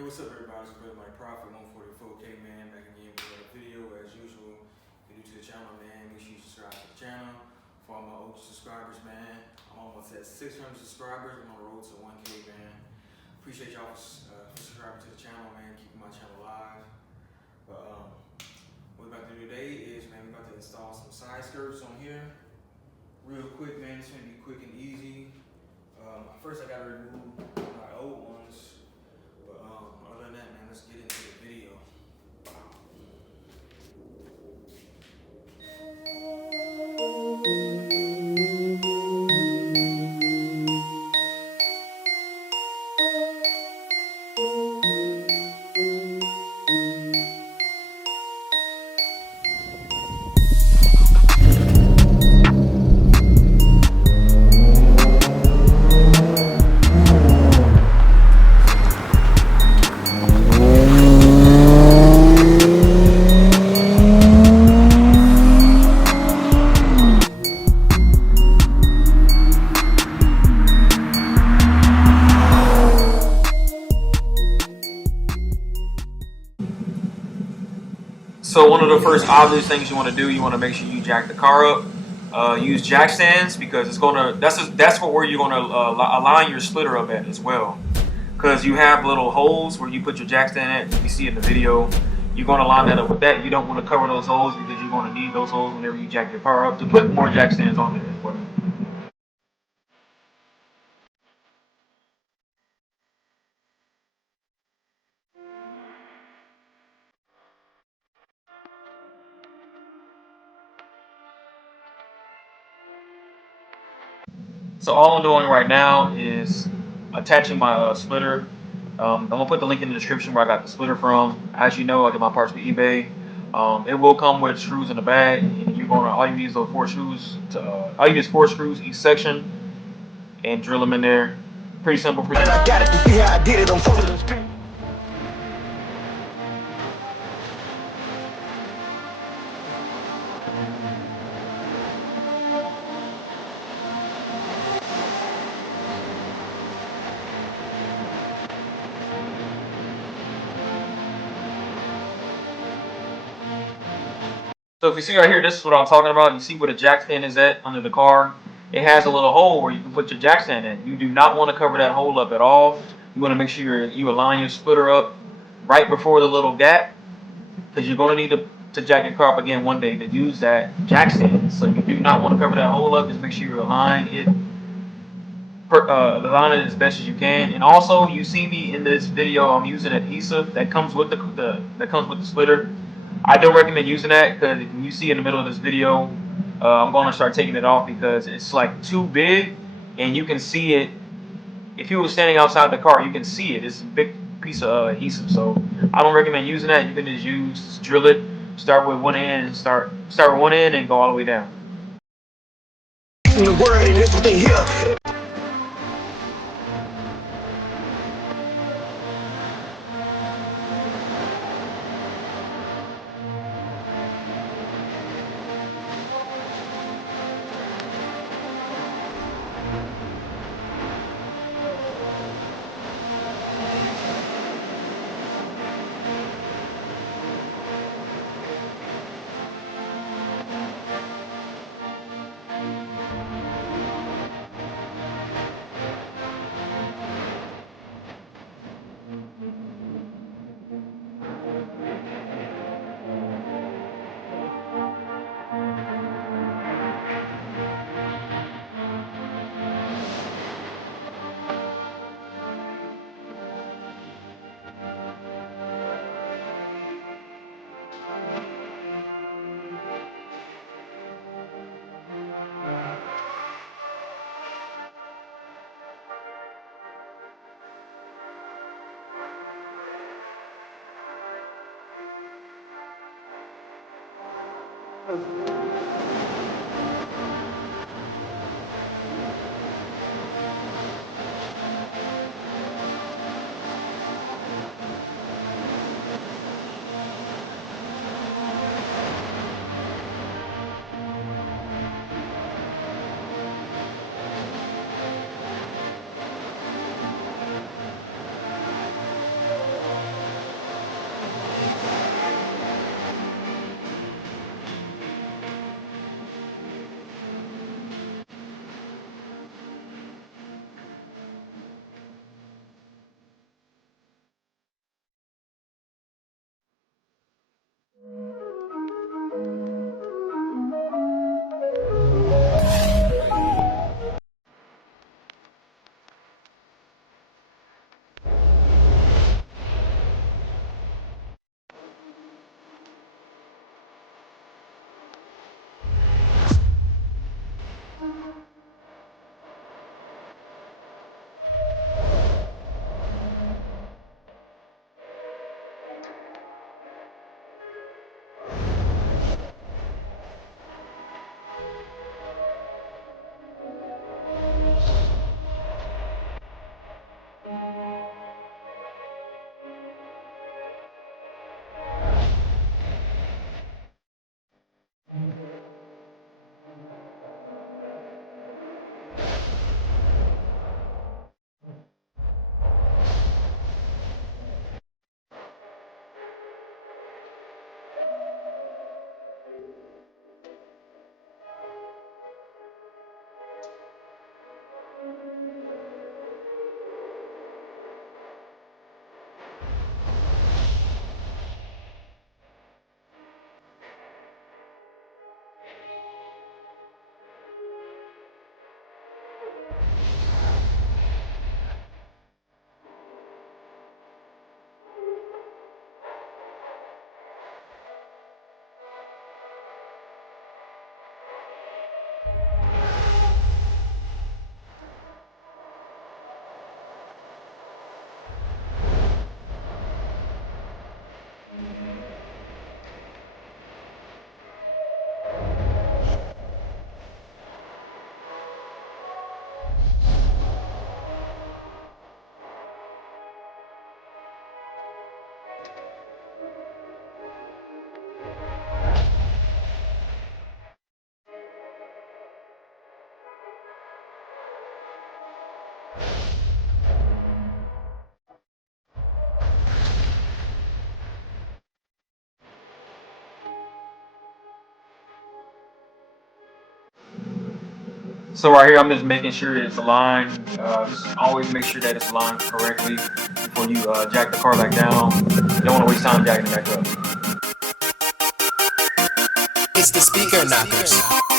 Hey, what's up, everybody? It's Brother Mike Prophet, 144K, man. Back again with another video, as usual. If you're new to the channel, man, make sure you subscribe to the channel. For all my old subscribers, man, I'm almost at 600 subscribers. I'm on the road to 1K, man. Appreciate y'all for subscribing to the channel, man, keeping my channel alive. But what we're about to do today is, man, we're about to install some side skirts on here. Real quick, man. It's gonna be quick and easy. First, I gotta remove my old ones. But other than that, man, let's get into the video. So one of the first obvious things you want to do, you want to make sure you jack the car up. Use jack stands because it's gonna. That's where you're gonna align your splitter up at as well. Because you have little holes where you put your jack stand at. You see in the video. You're gonna line that up with that. You don't want to cover those holes because you're gonna need those holes whenever you jack your car up to put more jack stands on there as well. So all I'm doing right now is attaching my splitter. I'm gonna put the link in the description where I got the splitter from. As you know, I get my parts from eBay. It will come with screws in the bag. All you need is those 4 screws. All you need is 4 screws each section, and drill them in there. Pretty simple. Pretty simple. I got it. You see how I did it on front of the screen? So if you see right here, this is what I'm talking about. You see where the jack stand is at under the car. It has a little hole where you can put your jack stand in. You do not want to cover that hole up at all. You want to make sure you align your splitter up right before the little gap, because you're going to need to jack your car up again one day to use that jack stand. So you do not want to cover that hole up. Just make sure you align it as best as you can. And also, you see me in this video, I'm using adhesive that comes with the splitter. I don't recommend using that because you see in the middle of this video, I'm going to start taking it off because it's like too big, and you can see it. If you were standing outside the car, you can see it. It's a big piece of adhesive, so I don't recommend using that. You can just drill it. Start with one end and start with one end and go all the way down. In the word and everything here. So right here, I'm just making sure it's aligned. Just always make sure that it's aligned correctly before you jack the car back down. You don't want to waste time jacking it back up. It's the speaker knockers.